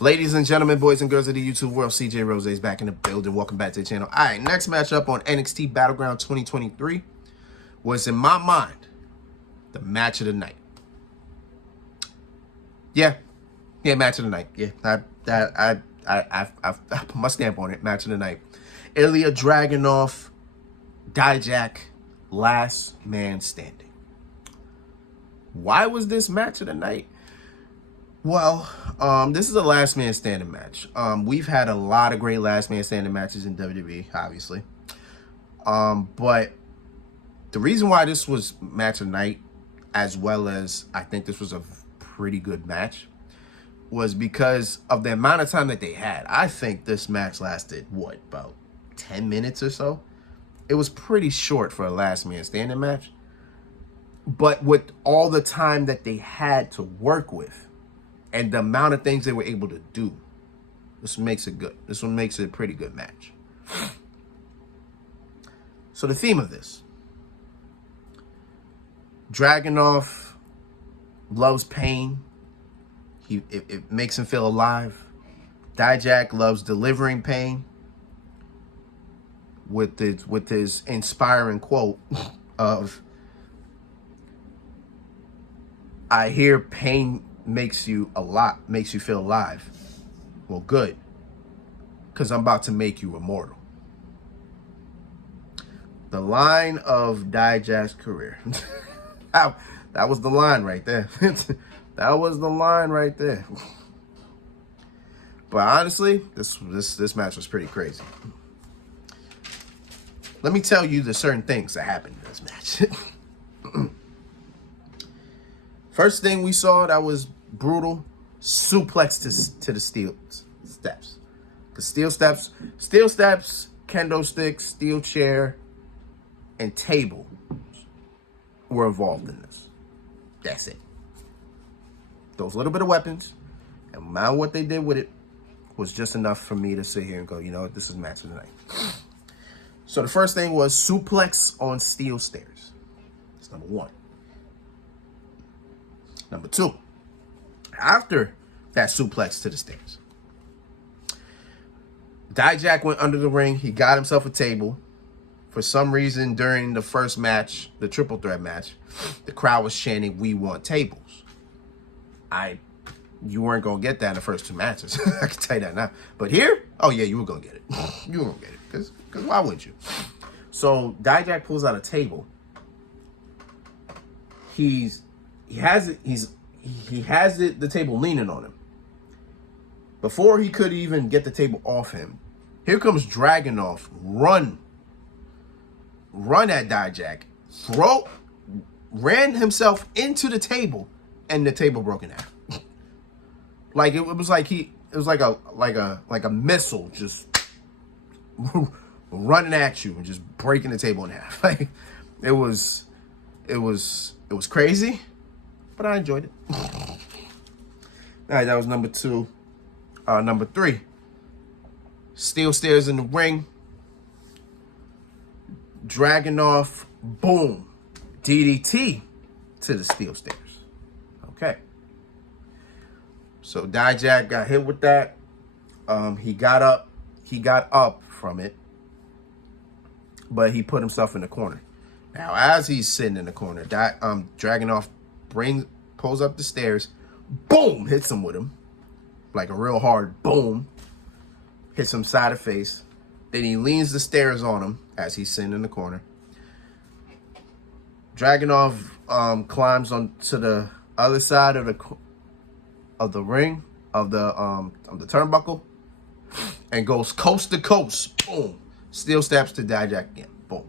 Ladies and gentlemen, boys and girls of the YouTube world, CJ Rose is back in the building. Welcome back to the channel. All right, next matchup on NXT Battleground 2023 was, in my mind, the match of the night. Yeah, match of the night. Yeah, I put my stamp on it. Match of the night. Ilja Dragunov, Dijak, last man standing. Why was this match of the night? Well, this is a last man standing match. We've had a lot of great last man standing matches in WWE, obviously. But the reason why this was match of the night, as well as I think this was a pretty good match, was because of the amount of time that they had. I think this match lasted, what, about 10 minutes or so? It was pretty short for a last man standing match. But with all the time that they had to work with, and the amount of things they were able to do, this makes it good. This one makes it a pretty good match. So the theme of this: Dragunov loves pain. It makes him feel alive. Dijak loves delivering pain. With his inspiring quote of, "I hear pain makes you feel alive. Well, good, because I'm about to make you immortal." The line of Dijak's career. that was the line right there. That was the line right there. But honestly, this match was pretty crazy. Let me tell you the certain things that happened in this match. First thing we saw that was brutal: suplex to the steel steps. The steel steps, kendo sticks, steel chair, and table were involved in this. That's it. Those little bit of weapons, and no matter what they did with it, was just enough for me to sit here and go, you know what, this is match of the night. So the first thing was suplex on steel stairs. That's number one. Number two, after that suplex to the stairs, Dijak went under the ring. He got himself a table. For some reason, during the first match, the triple threat match, the crowd was chanting, "We want tables." You weren't going to get that in the first two matches. I can tell you that now. But here, oh yeah, you were going to get it. You were going to get it. Because why wouldn't you? So Dijak pulls out a table. He has the table leaning on him. Before he could even get the table off him, here comes Dragunov, run at Dijak, ran himself into the table, and the table broke in half. Like it was like a missile just running at you and just breaking the table in half. Like it was crazy, but I enjoyed it. All right, that was number two. Number three, steel stairs in the ring. Dragunov, boom, DDT to the steel stairs. Okay. So Dijak got hit with that. He got up from it, but he put himself in the corner. Now, as he's sitting in the corner, Dragunov pulls up the stairs, boom, hits him with him, like a real hard boom, hits him side of face. Then he leans the stairs on him as he's sitting in the corner. Dragunov climbs onto the other side of the ring, of the turnbuckle, and goes coast to coast. Boom. Steel steps to Dijak again. Boom.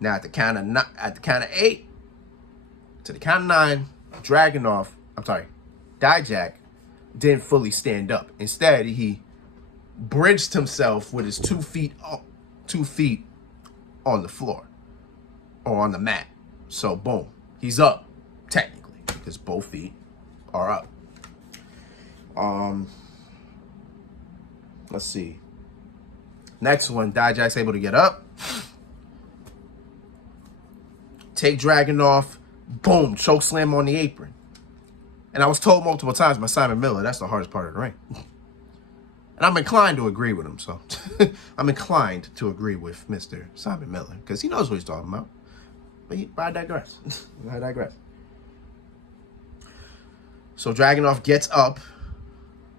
Now at the count of 8 to the count of 9, Dijak didn't fully stand up. Instead, he bridged himself with his 2 feet on the floor or on the mat. So boom, he's up technically because both feet are up. Let's see. Next one, Dijak's able to get up, take Dragunov, boom, choke slam on the apron. And I was told multiple times by Simon Miller, that's the hardest part of the ring. And I'm inclined to agree with him, so. I'm inclined to agree with Mr. Simon Miller, because he knows what he's talking about. But I digress. I digress. So Dragunov gets up,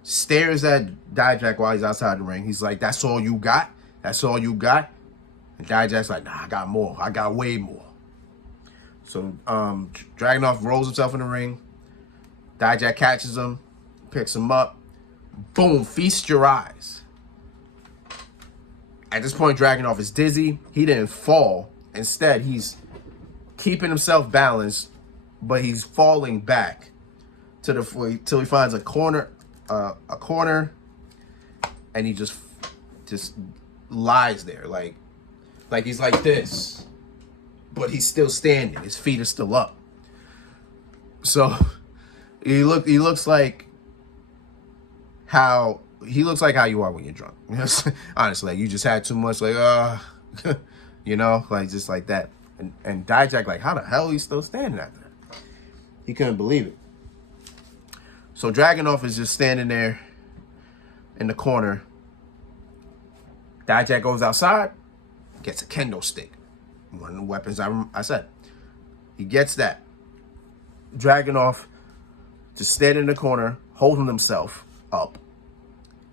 stares at Dijak while he's outside the ring. He's like, that's all you got? That's all you got? And Dijak's like, nah, I got more. I got way more. So Dragunov rolls himself in the ring. Dijak catches him, picks him up. Boom, feast your eyes. At this point, Dragunov is dizzy. He didn't fall. Instead, he's keeping himself balanced, but he's falling back to the till he finds a corner, and he just lies there like he's like this, but he's still standing. His feet are still up. So he looks like how you are when you're drunk. Honestly, like you just had too much, like you know, like just like that. And Dijak, like, how the hell he's still standing after that? He couldn't believe it. So Dragunov is just standing there in the corner. Dijak goes outside, gets a kendo stick. One of the weapons I said. He gets that. Dragunov just standing in the corner, holding himself up.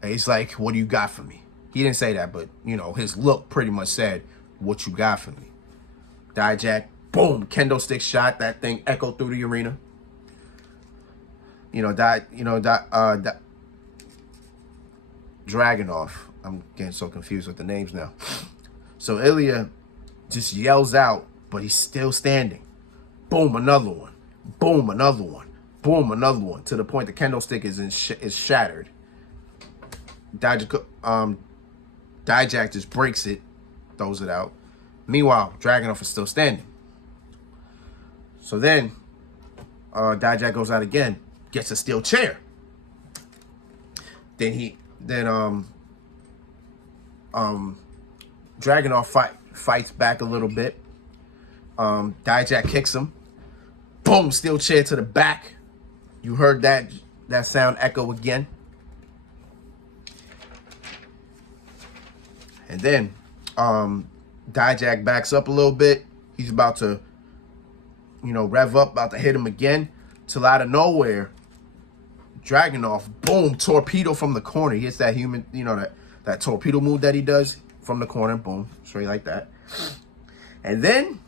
And he's like, what do you got for me? He didn't say that, but, you know, his look pretty much said, what you got for me? Dijak, boom, kendo stick shot. That thing echoed through the arena. Dragunov. I'm getting so confused with the names now. So Ilja just yells out, but he's still standing. Boom, another one. Boom, another one. Boom, another one. To the point the kendo stick is shattered. Dijak just breaks it, throws it out. Meanwhile, Dragunov is still standing. So then, Dijak goes out again, gets a steel chair. Then Dragunov fights back a little bit. Dijak kicks him. Boom, steel chair to the back. You heard that sound echo again. And then Dijak backs up a little bit. He's about to, rev up, about to hit him again. Till out of nowhere, Dragunov, boom, torpedo from the corner. He hits that that torpedo move that he does from the corner. Boom, straight like that. And then,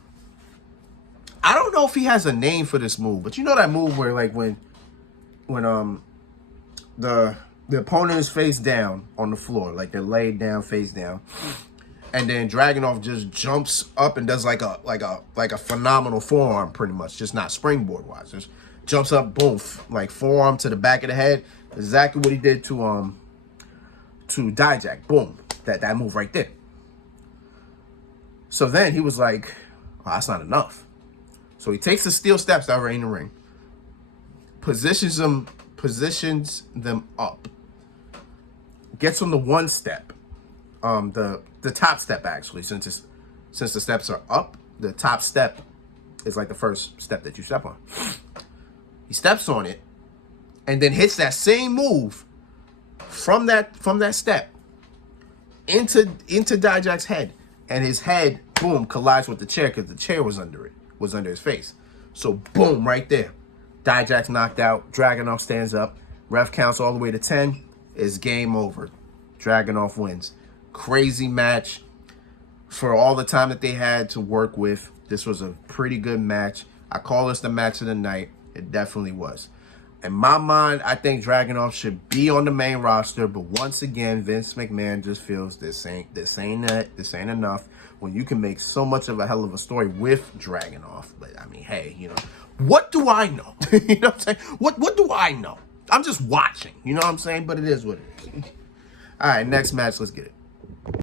I don't know if he has a name for this move, but you know that move where, like, when the opponent is face down on the floor, like they're laid down, face down, and then Dragunov just jumps up and does like a phenomenal forearm, pretty much, just not springboard wise. Just jumps up, boom, like forearm to the back of the head. Exactly what he did to Dijak. Boom, that move right there. So then he was like, oh, that's not enough. So he takes the steel steps that were in the ring, positions them up, gets on the one step, the top step actually, since the steps are up, the top step is like the first step that you step on. He steps on it, and then hits that same move from that step into Dijak's head, and his head, boom, collides with the chair because the chair was under his face. So boom, right there, Dijak's knocked out. Dragunov stands up. Ref counts all the way to 10. It's game over. Dragunov wins. Crazy match. For all the time that they had to work with, this was a pretty good match. I call this the match of the night. It definitely was. In my mind, I think Dragunov should be on the main roster, but once again, Vince McMahon just feels this ain't enough. When you can make so much of a hell of a story with Dragunov. But I mean, hey, what do I know? You know what I'm saying? What do I know? I'm just watching. You know what I'm saying? But it is what it is. All right, next match. Let's get it.